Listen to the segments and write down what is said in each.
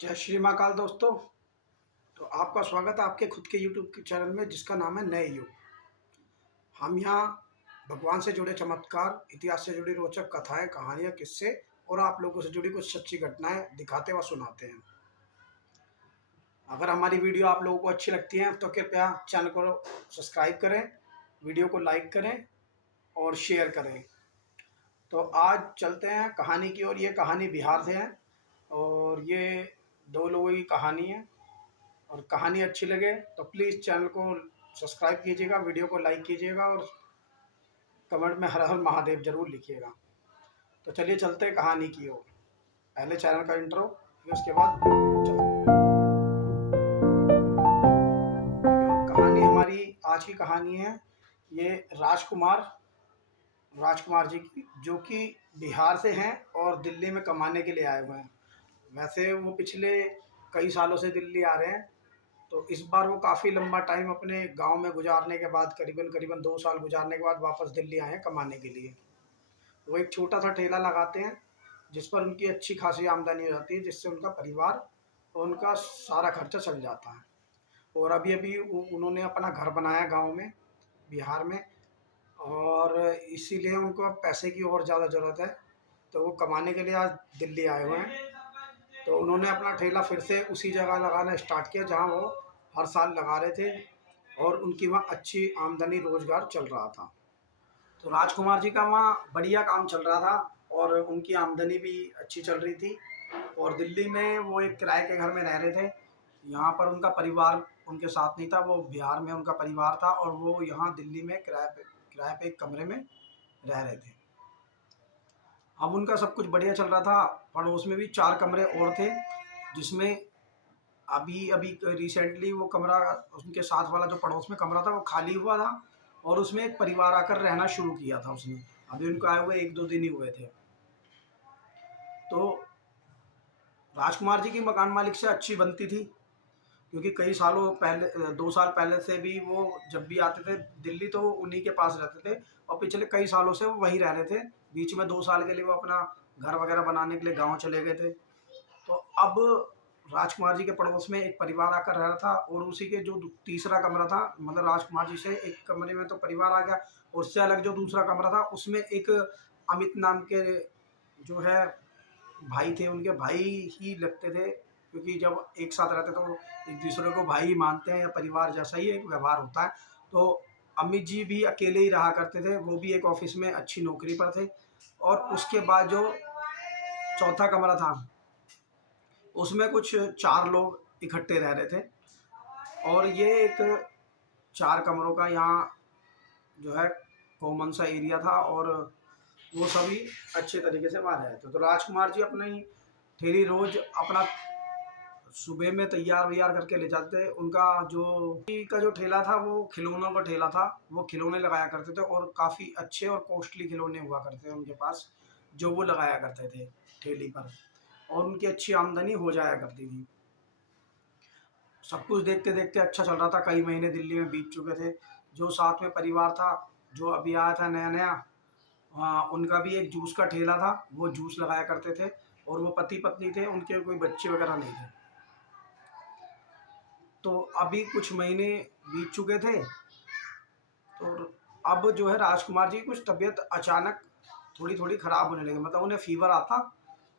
जय श्री महाकाल दोस्तों। तो आपका स्वागत है आपके खुद के यूट्यूब चैनल में जिसका नाम है नए युग। हम यहाँ भगवान से जुड़े चमत्कार, इतिहास से जुड़ी रोचक कथाएं, कहानियाँ, किस्से और आप लोगों से जुड़ी कुछ सच्ची घटनाएं दिखाते व सुनाते हैं। अगर हमारी वीडियो आप लोगों को अच्छी लगती है तो कृपया चैनल को सब्सक्राइब करें, वीडियो को लाइक करें और शेयर करें। तो आज चलते हैं कहानी की ओर। ये कहानी बिहार से है और ये दो लोगों की कहानी है। और कहानी अच्छी लगे तो प्लीज़ चैनल को सब्सक्राइब कीजिएगा, वीडियो को लाइक कीजिएगा और कमेंट में हर हर महादेव जरूर लिखिएगा। तो चलिए चलते हैं कहानी की ओर। पहले चैनल का इंट्रो, फिर उसके बाद कहानी। हमारी आज की कहानी है ये राजकुमार जी की, जो कि बिहार से हैं और दिल्ली में कमाने के लिए आए हुए हैं। वैसे वो पिछले कई सालों से दिल्ली आ रहे हैं, तो इस बार वो काफ़ी लंबा टाइम अपने गांव में गुजारने के बाद, करीबन 2 साल गुजारने के बाद वापस दिल्ली आए हैं कमाने के लिए। वो एक छोटा सा ठेला लगाते हैं जिस पर उनकी अच्छी खासी आमदनी हो जाती है, जिससे उनका परिवार और उनका सारा खर्चा चल जाता है। और अभी अभी उन्होंने अपना घर बनाया गांव में, बिहार में, और इसीलिए उनको अब पैसे की और ज़्यादा ज़रूरत है। तो वो कमाने के लिए आज दिल्ली आए हुए हैं। तो उन्होंने अपना ठेला फिर से उसी जगह लगाना स्टार्ट किया जहाँ वो हर साल लगा रहे थे और उनकी वहाँ अच्छी आमदनी रोजगार चल रहा था। तो राजकुमार जी का वहाँ बढ़िया काम चल रहा था और उनकी आमदनी भी अच्छी चल रही थी। और दिल्ली में वो एक किराए के घर में रह रहे थे। यहाँ पर उनका परिवार उनके साथ नहीं था, वो बिहार में उनका परिवार था और वो यहाँ दिल्ली में किराए पे एक कमरे में रह रहे थे। अब उनका सब कुछ बढ़िया चल रहा था। पड़ोस में भी 4 कमरे और थे, जिसमें अभी अभी रिसेंटली वो कमरा, उनके साथ वाला जो पड़ोस में कमरा था वो खाली हुआ था और उसमें एक परिवार आकर रहना शुरू किया था उसने। अभी उनको आए हुए 1-2 दिन ही हुए थे। तो राजकुमार जी की मकान मालिक से अच्छी बनती थी, क्योंकि कई सालों पहले, 2 साल पहले से भी वो जब भी आते थे दिल्ली तो उन्हीं के पास रहते थे और पिछले कई सालों से वो वहीं रह रहे थे। बीच में 2 साल के लिए वो अपना घर वगैरह बनाने के लिए गाँव चले गए थे। तो अब राजकुमार जी के पड़ोस में एक परिवार आकर रह रहा था और उसी के जो तीसरा कमरा था, मतलब राजकुमार जी से एक कमरे में तो परिवार आ गया और उससे अलग जो दूसरा कमरा था उसमें एक अमित नाम के जो है भाई थे। उनके भाई ही लगते थे, क्योंकि जब एक साथ रहते तो एक दूसरे को भाई मानते हैं या परिवार जैसा ही एक व्यवहार होता है। तो अमित जी भी अकेले ही रहा करते थे, वो भी एक ऑफिस में अच्छी नौकरी पर थे। और उसके बाद जो चौथा कमरा था उसमें कुछ 4 लोग इकट्ठे रह रहे थे और ये एक 4 कमरों का यहाँ जो है कॉमन सा एरिया था और वो सभी अच्छे तरीके से वहाँ रहे थे। तो राजकुमार जी अपनी ठेली रोज अपना सुबह में तैयार वैयार करके ले जाते थे। उनका जो ठेला था वो खिलौनों का ठेला था, वो खिलौने लगाया करते थे और काफ़ी अच्छे और कॉस्टली खिलौने हुआ करते थे उनके पास, जो वो लगाया करते थे ठेली पर, और उनकी अच्छी आमदनी हो जाया करती थी। सब कुछ देखते देखते अच्छा चल रहा था। कई महीने दिल्ली में बीत चुके थे। जो साथ में परिवार था, जो अभी आया था नया नया, उनका भी एक जूस का ठेला था, वो जूस लगाया करते थे और वो पति पत्नी थे, उनके कोई बच्चे वगैरह नहीं थे। तो अभी कुछ महीने बीत चुके थे तो अब जो है राजकुमार जी की कुछ तबीयत अचानक थोड़ी थोड़ी ख़राब होने लगी। मतलब उन्हें फीवर आता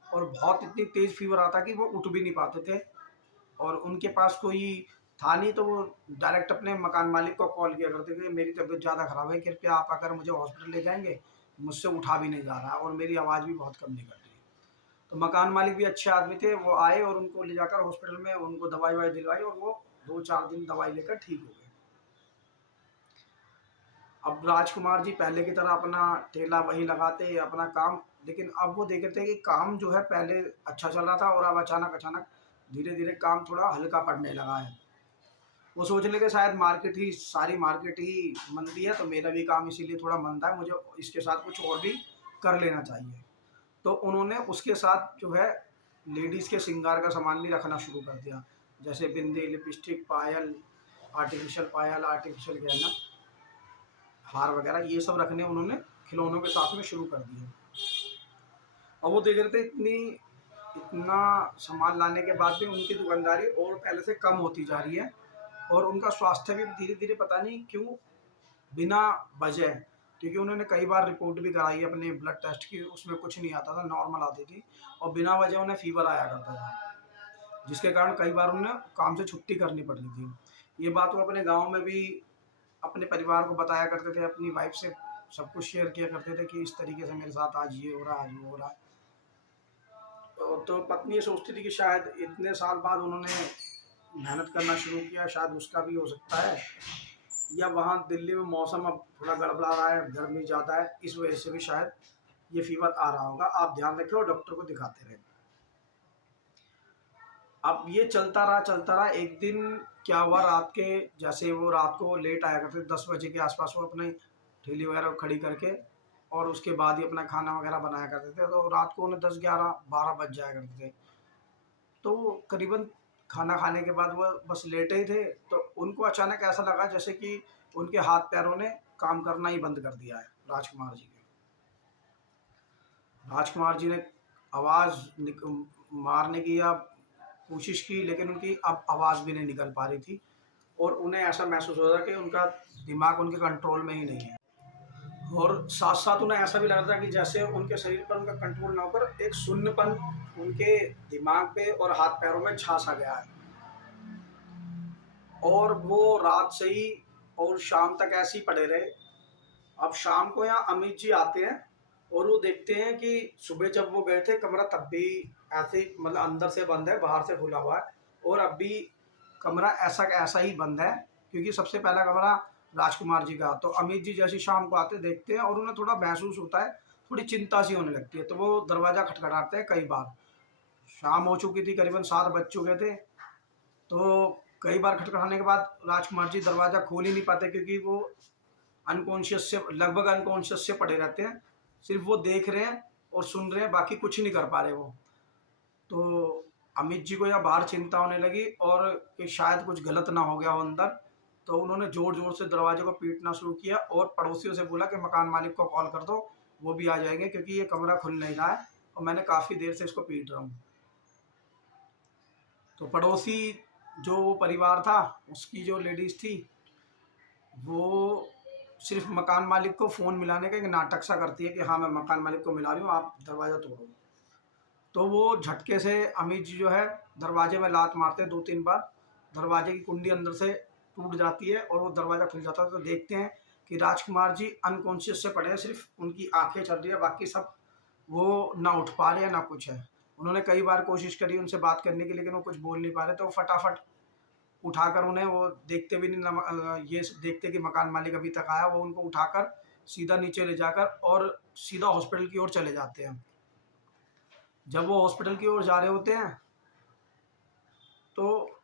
और बहुत इतनी तेज़ फीवर आता कि वो उठ भी नहीं पाते थे और उनके पास कोई था नहीं। तो वो डायरेक्ट अपने मकान मालिक को कॉल किया करते थे, मेरी तबीयत ज़्यादा ख़राब है, कृपया आप आकर मुझे हॉस्पिटल ले जाएंगे, मुझसे उठा भी नहीं जा रहा और मेरी आवाज़ भी बहुत कम निकल रही है। तो मकान मालिक भी अच्छे आदमी थे, वो आए और उनको ले जाकर हॉस्पिटल में उनको दवाई ववाई दिलवाई और वो 2-4 दिन दवाई लेकर ठीक हो गए। अब राजकुमार जी पहले की तरह अपना ठेला वहीं लगाते अपना काम, लेकिन अब वो देखते कि काम जो है पहले अच्छा चल रहा था और अब अचानक अचानक धीरे धीरे काम थोड़ा हल्का पड़ने लगा है। वो सोचने के शायद सारी मार्केट ही मंदी है, तो मेरा भी काम इसीलिए थोड़ा मंदा है, मुझे इसके साथ कुछ और भी कर लेना चाहिए। तो उन्होंने उसके साथ जो है लेडीज़ के श्रृंगार का सामान भी रखना शुरू कर दिया, जैसे बिंदी, लिपस्टिक, पायल, आर्टिफिशियल गहना, हार वगैरह, ये सब रखने उन्होंने खिलौनों के साथ में शुरू कर दिए। और वो देख रहे थे इतनी इतना सामान लाने के बाद भी उनकी दुकानदारी और पहले से कम होती जा रही है, और उनका स्वास्थ्य भी धीरे-धीरे पता नहीं क्यों बिना वजह, क्योंकि उन्होंने कई बार रिपोर्ट भी कराई है अपने ब्लड टेस्ट की, उसमें कुछ नहीं आता था, नॉर्मल आती थी, और बिना वजह उन्हें फ़ीवर आया करता था, जिसके कारण कई बार उन्हें काम से छुट्टी करनी पड़ रही थी। ये बात वो अपने गाँव में भी अपने परिवार को बताया करते थे, अपनी वाइफ़ से सब कुछ शेयर किया करते थे कि इस तरीके से मेरे साथ आज ये हो रहा है, आज वो हो रहा है। तो पत्नी ये सोचती थी कि शायद इतने साल बाद उन्होंने मेहनत करना शुरू किया, शायद उसका भी हो सकता है, या वहाँ दिल्ली में मौसम अब थोड़ा गड़बड़ा रहा है, गर्मी ज़्यादा है, इस वजह से भी शायद ये फ़ीवर आ रहा होगा, आप ध्यान रखें और डॉक्टर को दिखाते रहें। अब ये चलता रहा, एक दिन क्या हुआ, रात के जैसे वो रात को लेट आया करते 10 बजे के आस-पास, वो अपनी ठेली वगैरह खड़ी करके और उसके बाद ही अपना खाना वगैरह बनाया करते थे, तो रात को उन्हें 10, 11, 12 बज जाया करते थे। तो वो करीबन खाना खाने के बाद वो बस लेटे ही थे, तो उनको अचानक ऐसा लगा जैसे कि उनके हाथ-पैरों ने काम करना ही बंद कर दिया है, राजकुमार जी ने। राजकुमार जी ने आवाज़ मारने की या कोशिश की, लेकिन उनकी अब आवाज़ भी नहीं निकल पा रही थी, और उन्हें ऐसा महसूस हो रहा था कि उनका दिमाग उनके कंट्रोल में ही नहीं है। और साथ-साथ उन्हें ऐसा भी लग रहा था कि जैसे उनके शरीर पर उनका कंट्रोल ना होकर एक शून्यपन उनके दिमाग पे और हाथ-पैरों में छा सा गया है। और वो रात से ही और शाम तक ऐसे ही पड़े रहे। अब शाम को यहाँ अमित जी आते हैं, और वो देखते हैं कि सुबह जब वो गए थे कमरा तब भी ऐसे ही, मतलब अंदर से बंद है, बाहर से खुला हुआ है, और अब भी कमरा ऐसा का ऐसा ही बंद है, क्योंकि सबसे पहला कमरा राजकुमार जी का। तो अमित जी जैसे शाम को आते देखते हैं, और उन्हें थोड़ा महसूस होता है, थोड़ी चिंता सी होने लगती है, तो वो दरवाज़ा खटखटाते हैं कई बार। शाम हो चुकी थी, करीबन 7 बज चुके थे, तो कई बार खटखटाने के बाद राजकुमार जी दरवाज़ा खोल ही नहीं पाते, क्योंकि वो अनकॉन्शियस से, लगभग अनकॉन्शियस से पड़े रहते हैं। सिर्फ़ वो देख रहे हैं और सुन रहे हैं, बाकी कुछ नहीं कर पा रहे वो। तो अमित जी को यहाँ बाहर चिंता होने लगी, और कि शायद कुछ गलत ना हो गया हो अंदर, तो उन्होंने ज़ोर-ज़ोर से दरवाजे को पीटना शुरू किया, और पड़ोसियों से बोला कि मकान मालिक को कॉल कर दो, वो भी आ जाएँगे, क्योंकि ये कमरा खुल नहीं रहा है और मैंने काफ़ी देर से इसको पीट रहा हूँ। तो पड़ोसी, जो वो परिवार था, उसकी जो लेडीज़ थी, वो सिर्फ़ मकान मालिक को फ़ोन मिलाने का एक नाटक सा करती है कि हाँ, मैं मकान मालिक को मिला रही हूँ, आप दरवाज़ा तोड़ो। तो वो झटके से अमित जी जो है दरवाजे में लात मारते हैं 2-3 बार, दरवाजे की कुंडी अंदर से टूट जाती है और वो दरवाज़ा खुल जाता है, तो देखते हैं कि राजकुमार जी अनकॉन्शियस से पड़े हैं, सिर्फ़ उनकी आँखें चल रही है, बाकी सब वो ना उठ पा रहे हैं, ना कुछ है। उन्होंने कई बार कोशिश करी उनसे बात करने की, लेकिन वो कुछ बोल नहीं पा रहे, तो वो फटाफट उठाकर उन्हें, वो देखते भी नहीं, ये देखते कि मकान मालिक अभी तक आया, वो उनको उठाकर सीधा नीचे ले जाकर और सीधा हॉस्पिटल की ओर चले जाते हैं। जब वो हॉस्पिटल की ओर जा रहे होते हैं, तो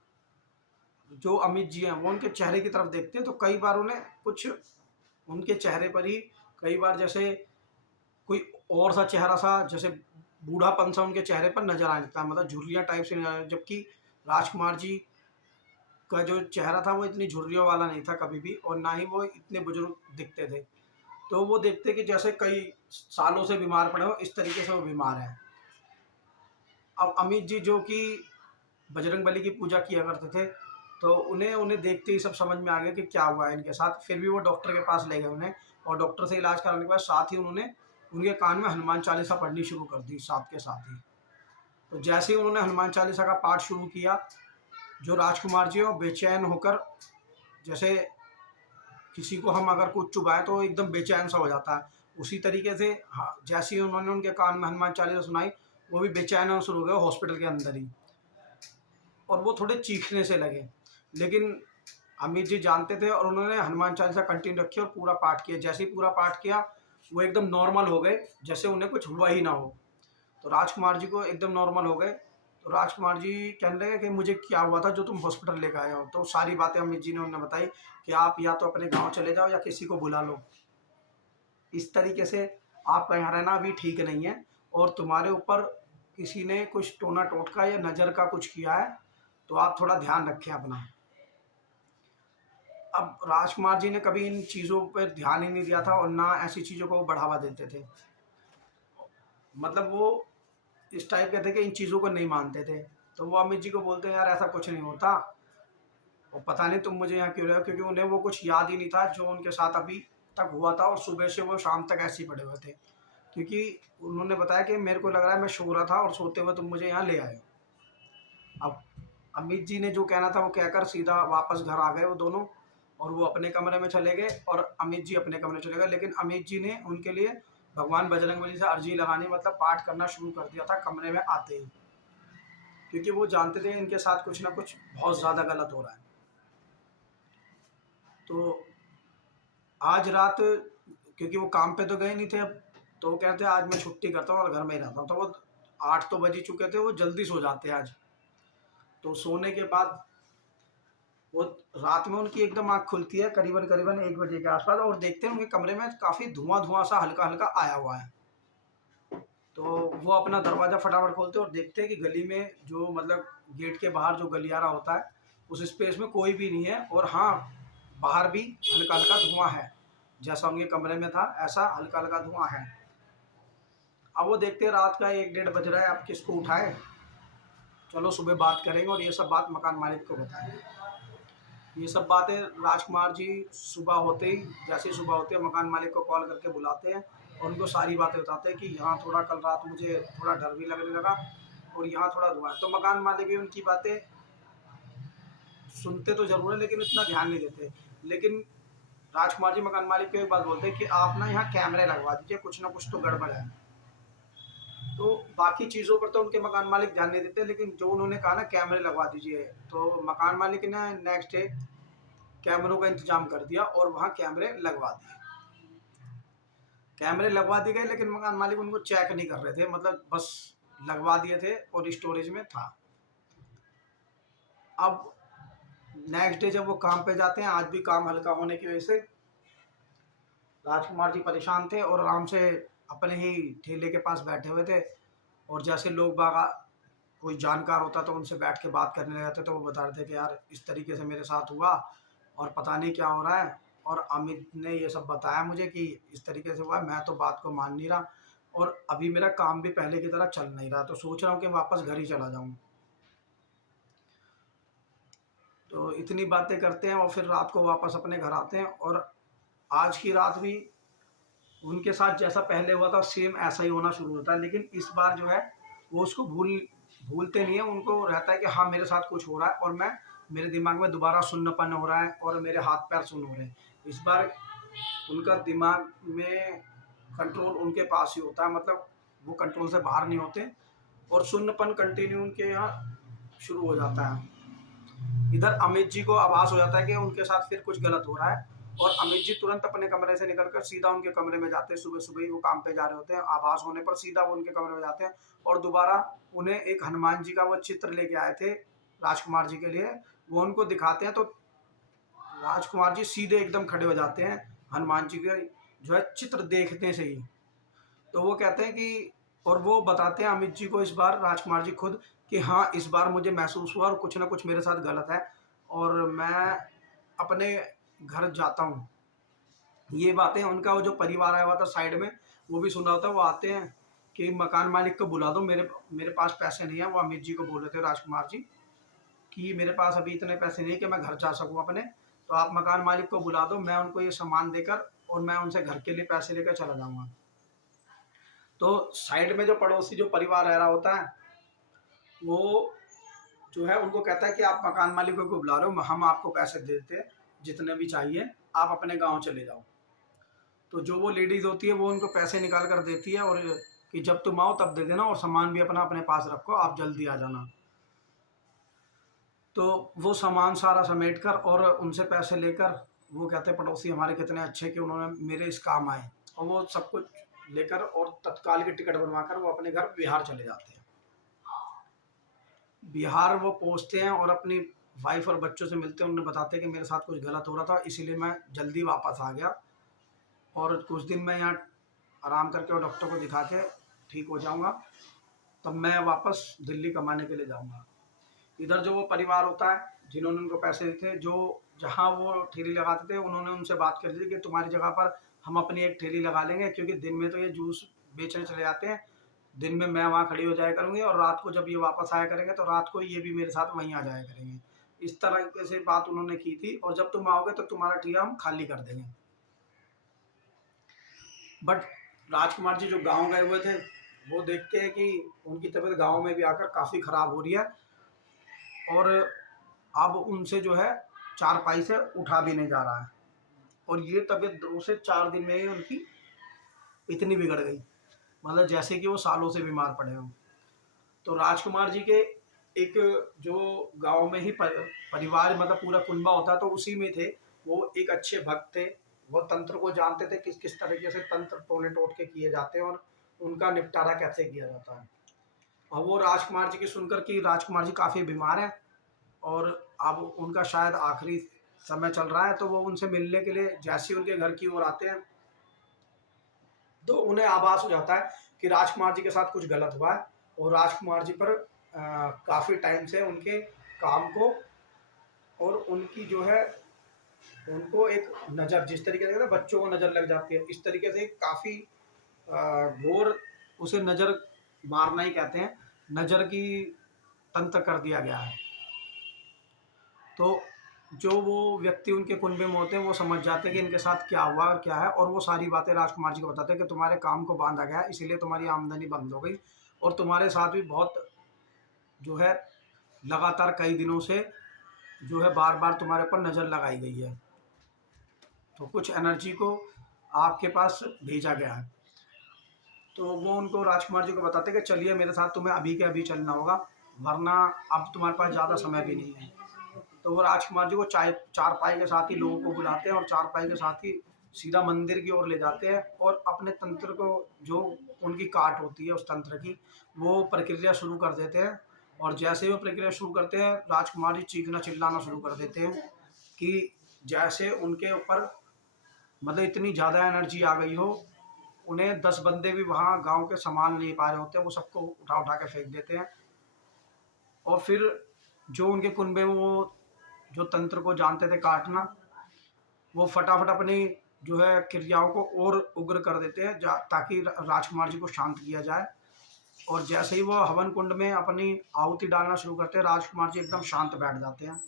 जो अमित जी हैं वो उनके चेहरे की तरफ देखते हैं, तो कई बार उन्हें कुछ उनके चेहरे पर ही, कई बार जैसे कोई और सा चेहरा सा, जैसे बूढ़ापन सा उनके चेहरे पर नज़र आने लगता है, मतलब झुर्रियाँ टाइप से नज़र आने, जबकि राजकुमार जी का जो चेहरा था वो इतनी झुर्रियों वाला नहीं था कभी भी, और ना ही वो इतने बुजुर्ग दिखते थे। तो वो देखते कि जैसे कई सालों से बीमार पड़े हो, इस तरीके से वो बीमार हैं। अब अमित जी जो कि बजरंगबली की पूजा किया करते थे, तो उन्हें उन्हें देखते ही सब समझ में आ गया कि क्या हुआ है इनके साथ। फिर भी वो डॉक्टर के पास ले गए उन्हें, और डॉक्टर से इलाज कराने के बाद साथ ही उन्होंने उनके कान में हनुमान चालीसा पढ़नी शुरू कर दी साथ के साथ ही। तो जैसे ही उन्होंने हनुमान चालीसा का पाठ शुरू किया, जो राजकुमार जी हैं वो बेचैन होकर, जैसे किसी को हम अगर कुछ चुभाएँ तो एकदम बेचैन सा हो जाता है, उसी तरीके से हाँ, जैसे ही उन्होंने उनके कान में हनुमान चालीसा सुनाई, वो भी बेचैन होना शुरू हो गए हॉस्पिटल के अंदर ही, और वो थोड़े चीखने से लगे। लेकिन अमित जी जानते थे, और उन्होंने हनुमान चालीसा कंटिन्यू रखी और पूरा पाठ किया। जैसे ही पूरा पाठ किया, वो एकदम नॉर्मल हो गए, जैसे उन्हें कुछ हुआ ही ना हो। तो राजकुमार जी को एकदम नॉर्मल हो गए। तो राजकुमार जी कहने लगे कि मुझे क्या हुआ था जो तुम हॉस्पिटल लेकर आए हो? तो सारी बातें अमित जी ने उन्हें बताई कि आप या तो अपने गाँव चले जाओ या किसी को बुला लो। इस तरीके से आपका यहाँ रहना अभी ठीक नहीं है, और तुम्हारे ऊपर किसी ने कुछ टोना-टोटका या नज़र का कुछ किया है, तो आप थोड़ा ध्यान रखें अपना। अब राजकुमार जी ने कभी इन चीज़ों पर ध्यान ही नहीं दिया था, और ना ऐसी चीज़ों को वो बढ़ावा देते थे। मतलब वो इस टाइप के थे कि इन चीज़ों को नहीं मानते थे। तो वो अमित जी को बोलते हैं, यार ऐसा कुछ नहीं होता और पता नहीं तुम मुझे यहाँ क्यों रहे हो, क्योंकि उन्हें वो कुछ याद ही नहीं था जो उनके साथ अभी तक हुआ था और सुबह से वो शाम तक ऐसे ही पड़े हुए थे। क्योंकि उन्होंने बताया कि मेरे को लग रहा है मैं सो रहा था और सोते हुए तुम मुझे यहाँ ले आए हो। अब अमित जी ने जो कहना था वो कहकर सीधा वापस घर आ गए वो दोनों, और वो अपने कमरे में चले गए और अमित जी अपने कमरे में चले गए। लेकिन अमित जी ने उनके लिए भगवान बजरंगबली से अर्जी लगानी, मतलब पाठ करना शुरू कर दिया था कमरे में आते ही, क्योंकि वो जानते थे इनके साथ कुछ ना कुछ बहुत ज़्यादा गलत हो रहा है। तो आज रात, क्योंकि वो काम पे तो गए नहीं थे अब, तो वो कहते आज मैं छुट्टी करता हूँ और घर में ही रहता हूँ। तो वो 8 तो बज ही चुके थे, वो जल्दी सो जाते हैं आज। तो सोने के बाद वो रात में उनकी एकदम आँख खुलती है करीबन करीबन 1 बजे के आस-पास, और देखते हैं उनके कमरे में काफ़ी धुआँ-धुआँ सा हल्का-हल्का आया हुआ है। तो वो अपना दरवाज़ा फटाफट खोलते हैं और देखते हैं कि गली में जो मतलब गेट के बाहर जो गलियारा होता है, उस स्पेस में कोई भी नहीं है, और हाँ, बाहर भी हल्का-हल्का धुआँ है। जैसा उनके कमरे में था, ऐसा हल्का-हल्का धुआँ है। अब वो देखते हैं रात का 1 डेढ़ बज रहा है, अब किसको उठाएँ? चलो सुबह बात करेंगे और ये सब बात मकान मालिक को बताएँगे। ये सब बातें राजकुमार जी सुबह होते ही, जैसे ही सुबह होते ही मकान मालिक को कॉल करके बुलाते हैं और उनको सारी बातें बताते हैं कि यहाँ थोड़ा कल रात मुझे थोड़ा डर भी लगने लगा और यहाँ थोड़ा धुआँ है। तो मकान मालिक भी उनकी बातें सुनते तो ज़रूर है, लेकिन इतना ध्यान नहीं देते। लेकिन राजकुमार जी मकान मालिक को एक बात बोलते हैं कि आप ना यहाँ कैमरे लगवा दीजिए, कुछ ना कुछ तो गड़बड़ है। तो बाकी चीज़ों पर तो उनके मकान मालिक ध्यान नहीं देते, लेकिन जो उन्होंने कहा ना कैमरे लगवा दीजिए, तो मकान मालिक ने नेक्स्ट डे कैमरों का इंतजाम कर दिया और वहाँ कैमरे लगवा दिए। कैमरे लगवा दिए गए, लेकिन मकान मालिक उनको चेक नहीं कर रहे थे, मतलब बस लगवा दिए थे और स्टोरेज में था। अब नेक्स्ट डे जब वो काम पे जाते हैं, आज भी काम हल्का होने की वजह से राजकुमार जी परेशान थे और आराम से अपने ही ठेले के पास बैठे हुए थे, और जैसे लोग बाग कोई जानकार होता तो उनसे बैठ के बात करने लग जाते, तो वो बता रहे थे कि यार इस तरीके से मेरे साथ हुआ और पता नहीं क्या हो रहा है, और अमित ने ये सब बताया मुझे कि इस तरीके से हुआ है, मैं तो बात को मान नहीं रहा और अभी मेरा काम भी पहले की तरह चल नहीं रहा, तो सोच रहा हूँ कि वापस घर ही चला जाऊँ। तो इतनी बातें करते हैं और फिर रात को वापस अपने घर आते हैं, और आज की रात भी उनके साथ जैसा पहले हुआ था सेम ऐसा ही होना शुरू होता है, लेकिन इस बार जो है वो उसको भूलते नहीं है। उनको रहता है कि हाँ मेरे साथ कुछ हो रहा है और मैं, मेरे दिमाग में दोबारा सुन्नपन हो रहा है और मेरे हाथ पैर सुन्न हो रहे हैं। इस बार उनका दिमाग में कंट्रोल उनके पास ही होता है, मतलब वो कंट्रोल से बाहर नहीं होते और सुन्नपन कंटिन्यू उनके यहाँ शुरू हो जाता है। इधर अमित जी को आभास हो जाता है कि उनके साथ फिर कुछ गलत हो रहा है, और अमित जी तुरंत अपने कमरे से निकलकर सीधा उनके कमरे में जाते हैं। सुबह सुबह ही वो काम पे जा रहे होते हैं, आभास होने पर सीधा वो उनके कमरे में जाते हैं और दोबारा उन्हें एक हनुमान जी का वो चित्र लेके आए थे राजकुमार जी के लिए, वो उनको दिखाते हैं। तो राजकुमार जी सीधे एकदम खड़े हो जाते हैं हनुमान जी के जो है चित्र देखने से ही। तो वो कहते हैं कि, और वो बताते हैं अमित जी को इस बार राजकुमार जी खुद कि हाँ इस बार मुझे महसूस हुआ और कुछ ना कुछ मेरे साथ गलत है और मैं अपने घर जाता हूँ। ये बातें उनका वो जो परिवार आया हुआ था साइड में, वो भी सुन रहा होता है। वो आते हैं कि मकान मालिक को बुला दो, मेरे मेरे पास पैसे नहीं है। वो अमित जी को बोल रहे थे राजकुमार जी कि मेरे पास अभी इतने पैसे नहीं है कि मैं घर जा सकूँ अपने, तो आप मकान मालिक को बुला दो, मैं उनको ये सामान देकर और मैं उनसे घर के लिए पैसे लेकर चला जाऊँगा। तो साइड में जो पड़ोसी जो परिवार रह रहा होता है, वो जो है उनको कहता है कि आप मकान मालिकों को बुला रहे हो, हम आपको पैसे दे देते हैं जितने भी चाहिए, आप अपने गांव चले जाओ। तो जो वो लेडीज़ होती है वो उनको पैसे निकाल कर देती है, और कि जब तुम आओ तब दे देना और सामान भी अपना अपने पास रखो, आप जल्दी आ जाना। तो वो सामान सारा समेट कर और उनसे पैसे लेकर, वो कहते हैं पड़ोसी हमारे कितने अच्छे कि उन्होंने मेरे इस काम आए, और वो सब कुछ लेकर और तत्काल की टिकट बनवाकर वो अपने घर बिहार चले जाते हैं। बिहार वो पहुँचते हैं और अपनी वाइफ और बच्चों से मिलते हैं, उन्हें बताते हैं कि मेरे साथ कुछ गलत हो रहा था इसीलिए मैं जल्दी वापस आ गया, और कुछ दिन मैं यहाँ आराम करके और डॉक्टर को दिखा के ठीक हो जाऊँगा, तब मैं वापस दिल्ली कमाने के लिए जाऊँगा। इधर जो वो परिवार होता है जिन्होंने उनको पैसे दिए थे, जो जहाँ वो ठेली लगाते थे, उन्होंने उनसे बात कर ली थी कि तुम्हारी जगह पर हम अपनी एक ठेली लगा लेंगे, क्योंकि दिन में तो ये जूस बेचने चले जाते हैं, दिन में मैं वहाँ खड़ी हो जाया करूँगी और रात को जब ये वापस आया करेंगे तो रात को ये भी मेरे साथ वहीं आ जाया करेंगे। इस तरीके से बात उन्होंने की थी और जब तुम आओगे तो तुम्हारा ठिया हम खाली कर देंगे। बट राजकुमार जी जो गाँव गए हुए थे, वो देखते हैं कि उनकी तबीयत गाँव में भी आकर काफ़ी ख़राब हो रही है और अब उनसे जो है चारपाई से उठा भी नहीं जा रहा है और ये तबीयत 2 से 4 दिन में ही उनकी इतनी बिगड़ गई, मतलब जैसे कि वो सालों से बीमार पड़े हों। तो राजकुमार जी के एक जो गाँव में ही परिवार मतलब पूरा कुनबा होता है तो उसी में थे। वो एक अच्छे भक्त थे, वो तंत्र को जानते थे किस किस तरीके से तंत्र टोने टोट के किए जाते हैं और उनका निपटारा कैसे किया जाता है। और वो राजकुमार जी की सुनकर कि राजकुमार जी काफ़ी बीमार हैं और अब उनका शायद आखिरी समय चल रहा है, तो वो उनसे मिलने के लिए जैसे ही उनके घर की ओर आते हैं तो उन्हें आभास हो जाता है कि राजकुमार जी के साथ कुछ गलत हुआ है और राजकुमार जी पर काफ़ी टाइम से उनके काम को और उनकी जो है उनको एक नज़र जिस तरीके से बच्चों को नज़र लग जाती है, इस तरीके से काफ़ी घोर उसे नज़र मारना ही कहते हैं, नज़र की तंत्र कर दिया गया है। तो जो वो व्यक्ति उनके कुनबे में होते हैं वो समझ जाते हैं कि इनके साथ क्या हुआ और क्या है और वो सारी बातें राजकुमार जी को बताते हैं कि तुम्हारे काम को बांधा गया है, इसीलिए तुम्हारी आमदनी बंद हो गई और तुम्हारे साथ भी बहुत जो है लगातार कई दिनों से जो है बार बार तुम्हारे ऊपर नज़र लगाई गई है, तो कुछ एनर्जी को आपके पास भेजा गया है। तो वो उनको राजकुमार जी को बताते हैं कि चलिए मेरे साथ तुम्हें अभी के अभी चलना होगा, वरना अब तुम्हारे पास ज़्यादा समय भी नहीं है। तो वो राजकुमार जी को चारपाई के साथ ही लोगों को बुलाते हैं और चारपाई के साथ ही सीधा मंदिर की ओर ले जाते हैं और अपने तंत्र को जो उनकी काट होती है उस तंत्र की वो प्रक्रिया शुरू कर देते हैं और जैसे ही वो प्रक्रिया शुरू करते हैं राजकुमार जी चीखना चिल्लाना शुरू कर देते हैं कि जैसे उनके ऊपर मतलब इतनी ज़्यादा एनर्जी आ गई हो, उन्हें 10 बंदे भी वहाँ गाँव के संभाल नहीं पा रहे होते, वो सबको उठा उठा के फेंक देते हैं और फिर जो उनके कुनबे में वो जो तंत्र को जानते थे काटना, वो फटाफट अपनी जो है क्रियाओं को और उग्र कर देते हैं ताकि राजकुमार जी को शांत किया जाए और जैसे ही वो हवन कुंड में अपनी आहुति डालना शुरू करते हैं राजकुमार जी एकदम शांत बैठ जाते हैं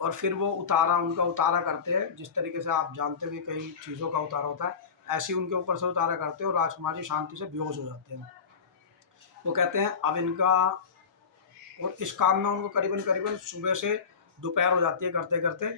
और फिर वो उनका उतारा करते हैं, जिस तरीके से आप जानते हो कि कई चीज़ों का उतारा होता है, ऐसे ही उनके ऊपर से उतारा करते हैं और राजकुमार जी शांति से बेहोश हो जाते हैं। वो कहते हैं अब इनका और इस काम में उनको करीबन करीबन सुबह से दोपहर हो जाती है करते करते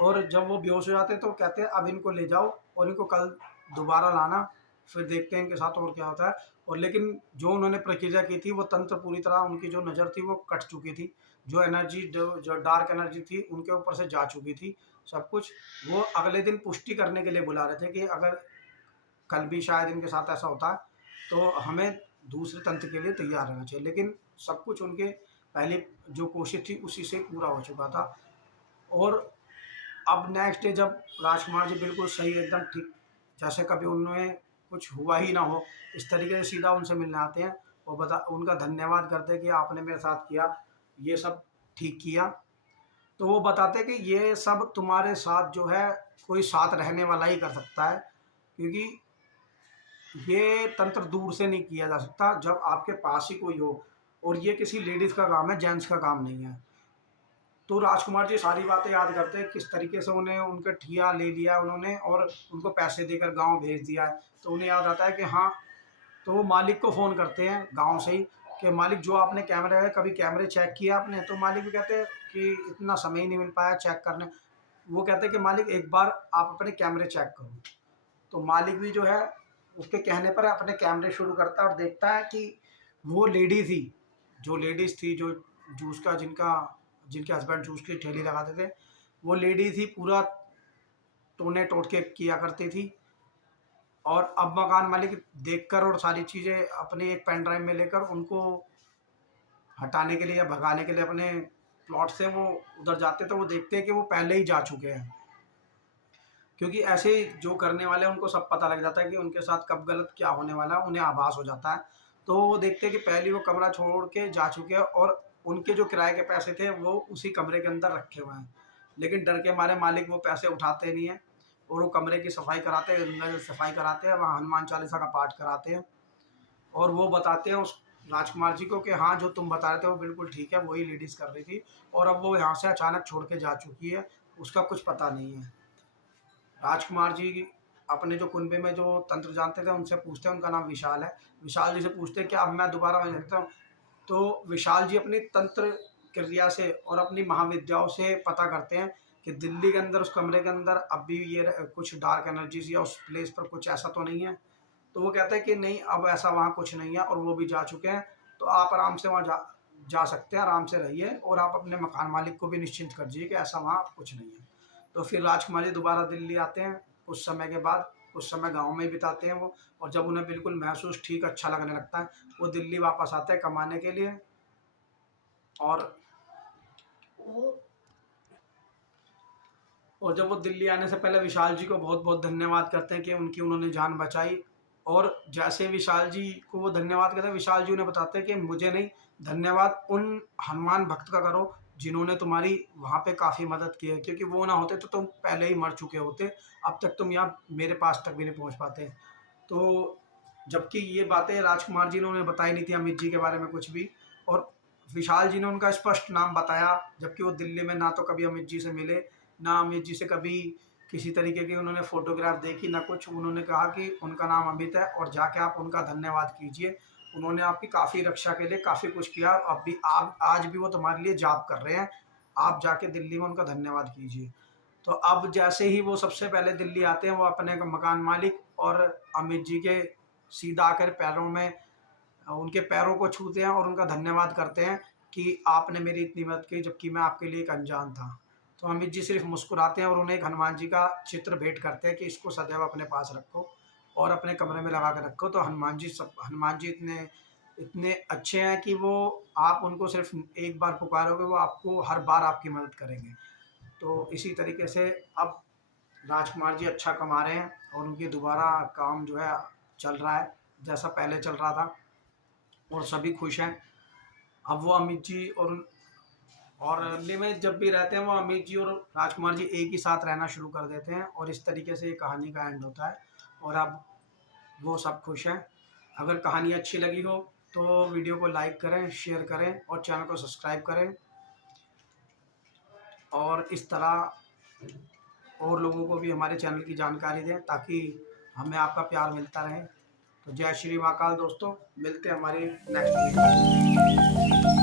और जब वो बेहोश हो जाते हैं तो कहते हैं अब इनको ले जाओ और इनको कल दोबारा लाना, फिर देखते हैं इनके साथ और क्या होता है। और लेकिन जो उन्होंने प्रक्रिया की थी वो तंत्र पूरी तरह उनकी जो नज़र थी वो कट चुकी थी, जो एनर्जी जो डार्क एनर्जी थी उनके ऊपर से जा चुकी थी सब कुछ। वो अगले दिन पुष्टि करने के लिए बुला रहे थे कि अगर कल भी शायद इनके साथ ऐसा होता तो हमें दूसरे तंत्र के लिए तैयार रहना चाहिए, लेकिन सब कुछ उनके पहले जो कोशिश थी उसी से पूरा हो चुका था। और अब नेक्स्ट डे जब राजकुमार जी बिल्कुल सही एकदम ठीक जैसे कभी उन्हें कुछ हुआ ही ना हो, इस तरीके से सीधा उनसे मिलने आते हैं और उनका धन्यवाद करते हैं कि आपने मेरे साथ किया, ये सब ठीक किया। तो वो बताते हैं कि ये सब तुम्हारे साथ जो है कोई साथ रहने वाला ही कर सकता है, क्योंकि ये तंत्र दूर से नहीं किया जा सकता जब आपके पास ही कोई हो और ये किसी लेडीज़ का काम है, जेंट्स का काम नहीं है। तो राजकुमार जी सारी बातें याद करते हैं किस तरीके से उन्हें उनका ठिया ले लिया उन्होंने और उनको पैसे देकर गांव भेज दिया है। तो उन्हें याद आता है कि हाँ, तो वो मालिक को फ़ोन करते हैं गांव से ही कि मालिक जो आपने कैमरे है कभी कैमरे चेक किया आपने? तो मालिक भी कहते हैं कि इतना समय ही नहीं मिल पाया चेक करने। वो कहते हैं कि मालिक एक बार आप अपने कैमरे चेक करो। तो मालिक भी जो है उसके कहने पर अपने कैमरे शुरू करता है और देखता है कि वो लेडी थी, जो लेडीज़ थी जो जूस का जिनका जिनके हस्बैंड जूस की ठेली लगाते थे, वो लेडी थी पूरा टोने टोटके किया करती थी। और अब मकान मालिक देखकर और सारी चीज़ें अपने एक पेन ड्राइव में लेकर उनको हटाने के लिए या भगाने के लिए अपने प्लॉट से वो उधर जाते तो वो देखते हैं कि वो पहले ही जा चुके हैं, क्योंकि ऐसे जो करने वाले हैं उनको सब पता लग जाता है कि उनके साथ कब गलत क्या होने वाला है, उन्हें आभास हो जाता है। तो वो देखते हैं कि पहले वो कमरा छोड़ के जा चुके हैं और उनके जो किराए के पैसे थे वो उसी कमरे के अंदर रखे हुए हैं, लेकिन डर के मारे मालिक वो पैसे उठाते नहीं हैं और वो कमरे की सफाई कराते हैं, अंदर सफाई कराते हैं, वहाँ हनुमान चालीसा का पाठ कराते हैं। और वो बताते हैं उस राजकुमार जी को कि हाँ, जो तुम बता रहे थे वो बिल्कुल ठीक है, वही लेडीज़ कर रही थी और अब वो यहाँ से अचानक छोड़ के जा चुकी है, उसका कुछ पता नहीं है। राजकुमार जी अपने जो कुनबे में जो तंत्र जानते थे उनसे पूछते हैं, उनका नाम विशाल है। विशाल जी से पूछते हैं कि अब मैं दोबारा वहीं रहता हूँ? तो विशाल जी अपनी तंत्र क्रिया से और अपनी महाविद्याओं से पता करते हैं कि दिल्ली के अंदर उस कमरे के अंदर अब भी ये कुछ डार्क एनर्जीज़ या उस प्लेस पर कुछ ऐसा तो नहीं है? तो वो कहते हैं कि नहीं, अब ऐसा वहाँ कुछ नहीं है और वो भी जा चुके हैं, तो आप आराम से वहाँ जा जा सकते हैं, आराम से रहिए और आप अपने मकान मालिक को भी निश्चिंत कर दीजिए कि ऐसा वहाँ कुछ नहीं है। तो फिर राजकुमार जी दोबारा दिल्ली आते हैं, कुछ समय के बाद, कुछ समय गाँव में ही बिताते हैं वो, और जब उन्हें बिल्कुल महसूस ठीक अच्छा लगने लगता है, वो दिल्ली वापस आते हैं कमाने के लिए। और वो और जब वो दिल्ली आने से पहले विशाल जी को बहुत-बहुत धन्यवाद करते हैं कि उनकी उन्होंने जान बचाई। और जैसे विशाल जी को वो धन्यवाद कहते हैं, विशाल जी उन्हें बताते हैं कि मुझे नहीं, धन्यवाद उन हनुमान भक्त का करो जिन्होंने तुम्हारी वहाँ पे काफ़ी मदद की है, क्योंकि वो ना होते तो तुम पहले ही मर चुके होते। अब तक तुम यहाँ मेरे पास तक भी नहीं पहुँच पाते। तो जबकि ये बातें राजकुमार जी ने उन्हें बताई नहीं थी, अमित जी के बारे में कुछ भी। और विशाल जी ने उनका स्पष्ट नाम बताया, जबकि वो दिल्ली में ना तो कभी अमित जी से मिले, ना अमित जी से कभी किसी तरीके की उन्होंने फ़ोटोग्राफ देखी, ना कुछ। उन्होंने कहा कि उनका नाम अमित है और जाके आप उनका धन्यवाद कीजिए। उन्होंने आपकी काफ़ी रक्षा के लिए काफ़ी कुछ किया, अब भी आप आज भी वो तुम्हारे लिए जाप कर रहे हैं। आप जाके दिल्ली में उनका धन्यवाद कीजिए। तो अब जैसे ही वो सबसे पहले दिल्ली आते हैं, वो अपने मकान मालिक और अमित जी के सीधा आकर पैरों में उनके पैरों को छूते हैं और उनका धन्यवाद करते हैं कि आपने मेरी इतनी मदद की जबकि मैं आपके लिए एक अनजान था। तो अमित जी सिर्फ मुस्कुराते हैं और उन्हें एक हनुमान जी का चित्र भेंट करते हैं कि इसको सदैव अपने पास रखो और अपने कमरे में लगा कर रखो। तो हनुमान जी इतने इतने अच्छे हैं कि वो, आप उनको सिर्फ एक बार पुकारोगे, वो आपको हर बार आपकी मदद करेंगे। तो इसी तरीके से अब राजकुमार जी अच्छा कमा रहे हैं और उनकी दोबारा काम जो है चल रहा है जैसा पहले चल रहा था और सभी खुश हैं। अब वो अमित जी और दिल्ली में जब भी रहते हैं, वो अमित जी और राजकुमार जी एक ही साथ रहना शुरू कर देते हैं और इस तरीके से ये कहानी का एंड होता है और अब वो सब खुश हैं। अगर कहानी अच्छी लगी हो तो वीडियो को लाइक करें, शेयर करें और चैनल को सब्सक्राइब करें और इस तरह और लोगों को भी हमारे चैनल की जानकारी दें ताकि हमें आपका प्यार मिलता रहे। तो जय श्री महाकाल दोस्तों, मिलते हैं हमारी नेक्स्ट वीडियो।